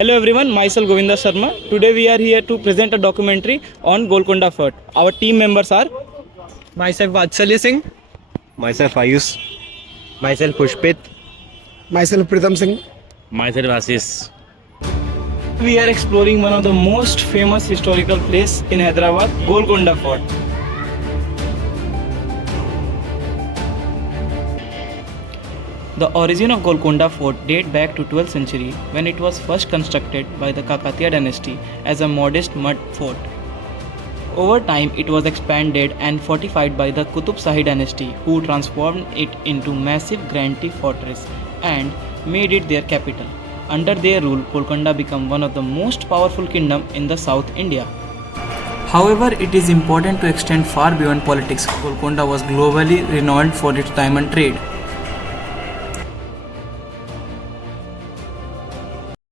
Hello everyone, myself Govinda Sharma. Today we are here to present a documentary on Golconda Fort. Our team members are Myself Vatsalya Singh. Myself Ayush. Myself Pushpit. Myself Pritam Singh. Myself Ashish. we are exploring one of the most famous historical place in Hyderabad, Golconda Fort. The origin of Golconda Fort date back to 12th century when it was first constructed by the Kakatiya dynasty as a modest mud fort. Over time it was expanded and fortified by the Qutb Shahi dynasty who transformed it into massive granite fortress and made it their capital. Under their rule, Golconda became one of the most powerful kingdom in the South India. However, it is important to extend far beyond politics. Golconda was globally renowned for its diamond trade.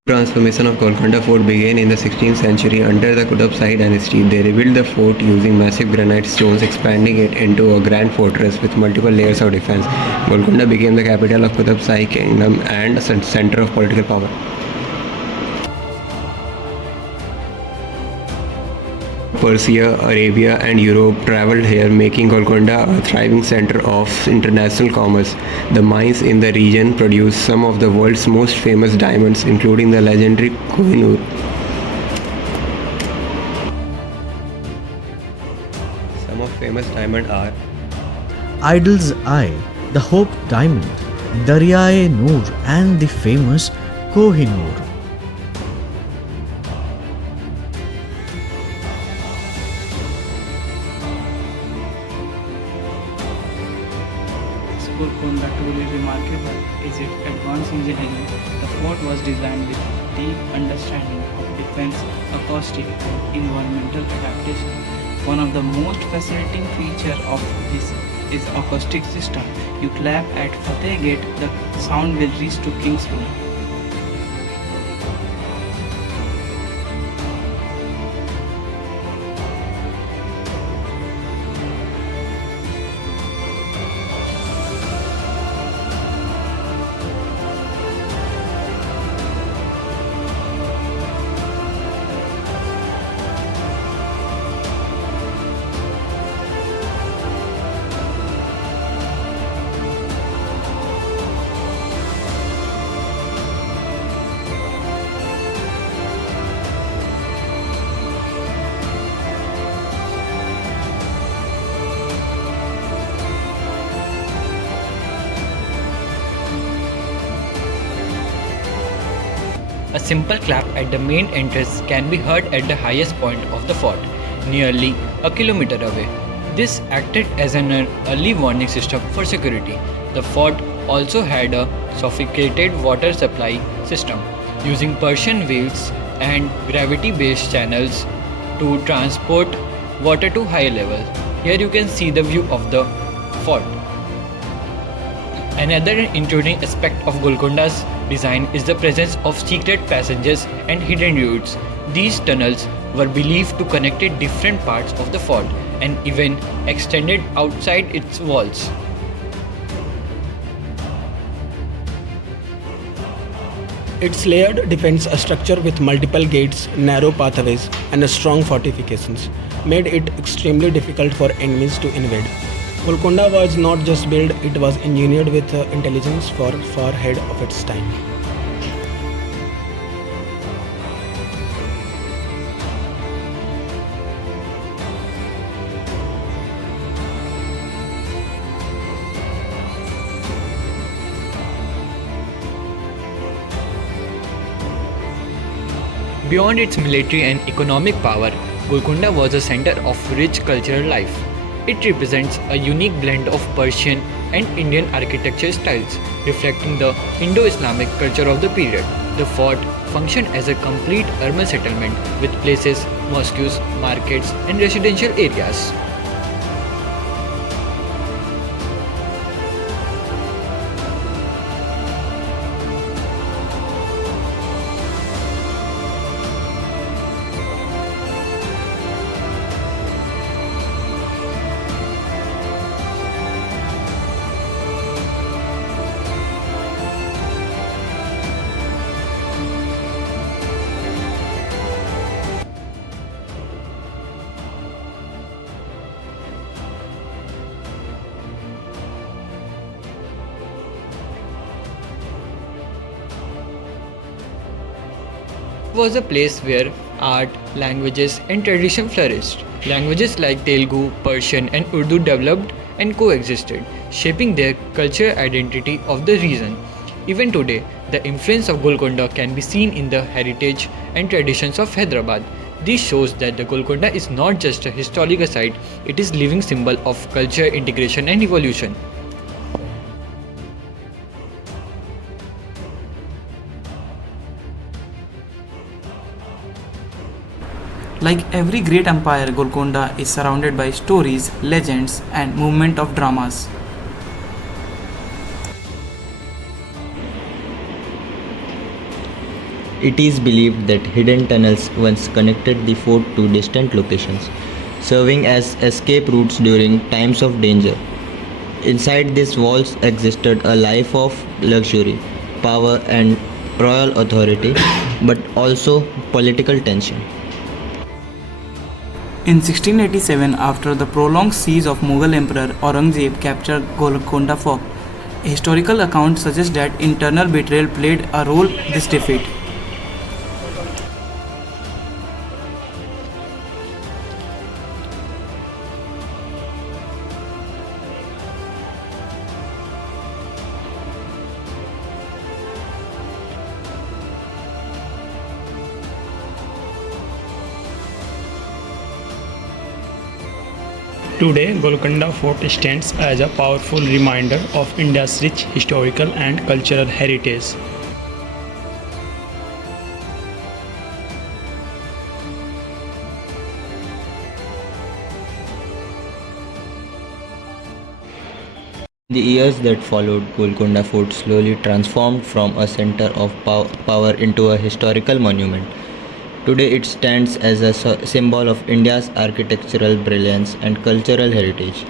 Transformation of Golconda Fort began in the 16th century under the Qutb Shahi dynasty. They rebuilt the fort using massive granite stones, expanding it into a grand fortress with multiple layers of defense. Golconda became the capital of Qutb Shahi kingdom and a center of political power. Persia, Arabia and Europe traveled here, making Golconda a thriving center of international commerce. The mines in the region produced some of the world's most famous diamonds, including the legendary Kohinoor. Some of famous diamonds are Idol's Eye, the Hope Diamond, Darya-e-Noor and the famous Kohinoor. Golconda truly remarkable is its advanced engineering. The fort was designed with deep understanding of defense, acoustic and environmental adaptation. One of the most fascinating features of this is acoustic system. You clap at Fateh Gate, the sound will reach to King's Room. A simple clap at the main entrance can be heard at the highest point of the fort, nearly a kilometer away. This acted as an early warning system for security. The fort also had a sophisticated water supply system, using Persian wheels and gravity-based channels to transport water to high level. Here you can see the view of the fort. Another intriguing aspect of Golconda's design is the presence of secret passages and hidden routes. These tunnels were believed to connect different parts of the fort and even extended outside its walls. Its layered defense structure with multiple gates, narrow pathways, and strong fortifications made it extremely difficult for enemies to invade. Golconda was not just built, it was engineered with intelligence far ahead of its time. Beyond its military and economic power, Golconda was a center of rich cultural life. It represents a unique blend of Persian and Indian architecture styles, reflecting the Indo-Islamic culture of the period. The fort functioned as a complete urban settlement with places, mosques, markets, and residential areas. was a place where art, languages, and tradition flourished. Languages like Telugu, Persian, and Urdu developed and coexisted, shaping their cultural identity of the region. Even today, the influence of Golconda can be seen in the heritage and traditions of Hyderabad. This shows that the Golconda is not just a historical site, it is a living symbol of culture, integration, and evolution. Like every great empire, Golconda is surrounded by stories, legends, and movement of dramas. It is believed that hidden tunnels once connected the fort to distant locations, serving as escape routes during times of danger. Inside these walls existed a life of luxury, power, and royal authority, but also political tension. In 1687, after the prolonged siege of Mughal Emperor Aurangzeb captured Golconda Fort, a historical account suggests that internal betrayal played a role in this defeat. Today, Golconda Fort stands as a powerful reminder of India's rich historical and cultural heritage. In the years that followed, Golconda Fort slowly transformed from a center of power into a historical monument. Today it stands as a symbol of India's architectural brilliance and cultural heritage.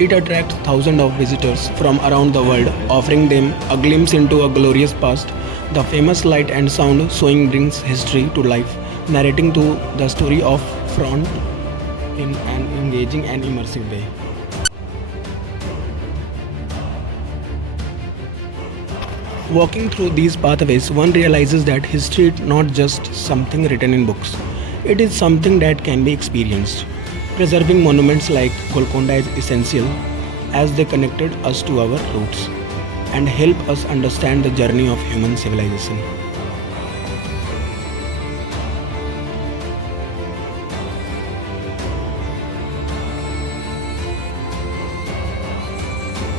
It attracts thousands of visitors from around the world, offering them a glimpse into a glorious past. The famous light and sound showing brings history to life, narrating to the story of front in an engaging and immersive way. Walking through these pathways, one realizes that history is not just something written in books. It is something that can be experienced. Preserving monuments like Golconda is essential as they connected us to our roots and help us understand the journey of human civilization.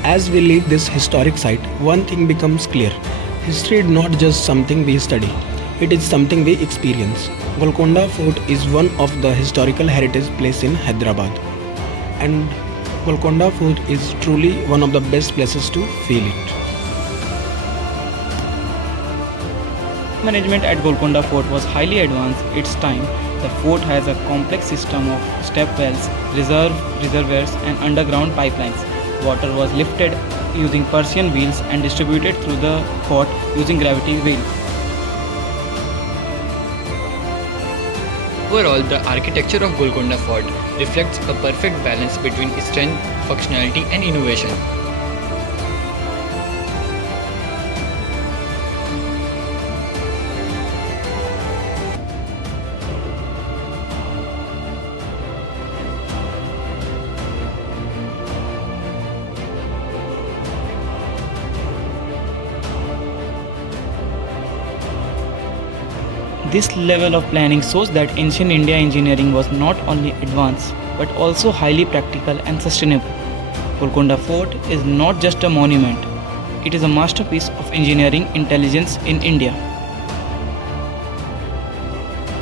As we leave this historic site, one thing becomes clear. History is not just something we study, it is something we experience. Golconda Fort is one of the historical heritage places in Hyderabad, and Golconda Fort is truly one of the best places to feel it. Management at Golconda Fort was highly advanced its time. The fort has a complex system of step wells, reservoirs, and underground pipelines. Water was lifted using Persian wheels and distributed through the fort using gravity wheel. Overall, the architecture of Golconda Fort reflects a perfect balance between strength, functionality, and innovation. This level of planning shows that ancient India engineering was not only advanced but also highly practical and sustainable. Golconda Fort is not just a monument, it is a masterpiece of engineering intelligence in India.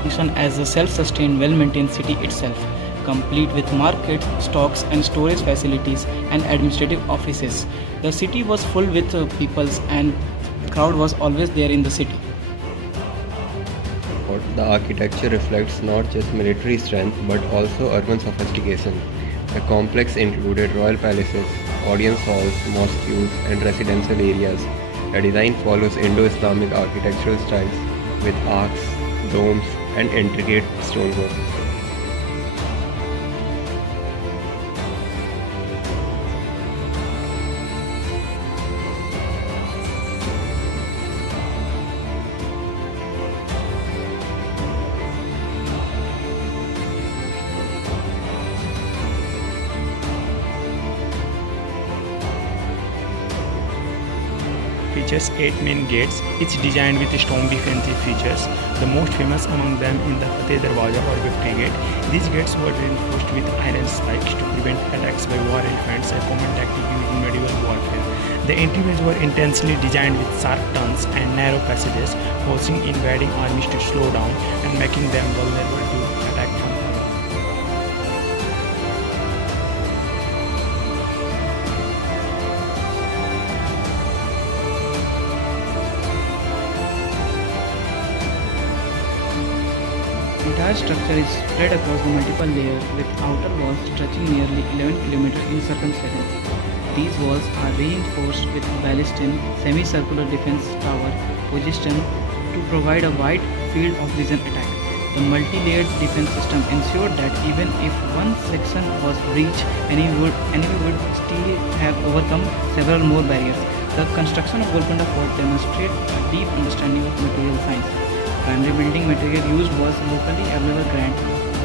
Function as a self-sustained, well-maintained city itself, complete with markets, stocks and storage facilities and administrative offices. The city was full with peoples and crowd was always there in the city. The architecture reflects not just military strength but also urban sophistication. The complex included royal palaces, audience halls, mosques, and residential areas. The design follows Indo-Islamic architectural styles with arcs, domes, and intricate stonework. Features 8 main gates, each designed with strong defensive features. The most famous among them in the Fateh Darwaza or Victory Gate. These gates were reinforced with iron spikes to prevent attacks by war elephants, a common tactic used in medieval warfare. The entryways were intensely designed with sharp turns and narrow passages, forcing invading armies to slow down and making them vulnerable to attack from above. The entire structure is spread across the multiple layers with outer walls stretching nearly 11 km in circumference. These walls are reinforced with ballistin semicircular defense tower positioned to provide a wide field of vision attack. The multi-layered defense system ensured that even if one section was breached, enemy would still have overcome several more barriers. The construction of Golconda Fort demonstrates a deep understanding of material science. Primary building material used was locally available granite,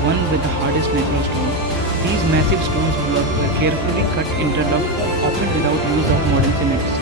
one with the hardest natural stone. These massive stones were carefully cut interlocked, often without use of modern cements.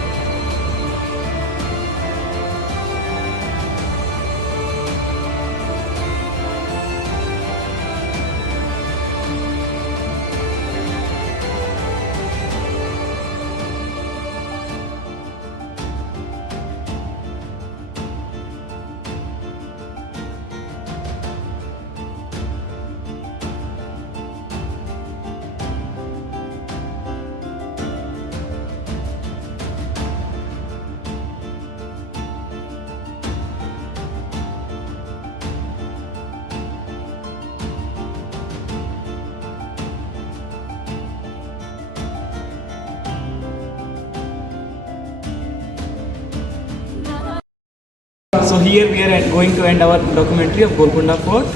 So here we are going to end our documentary of Golconda Fort.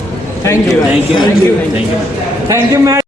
Thank you. Thank you. Thank you. Thank you, Matt.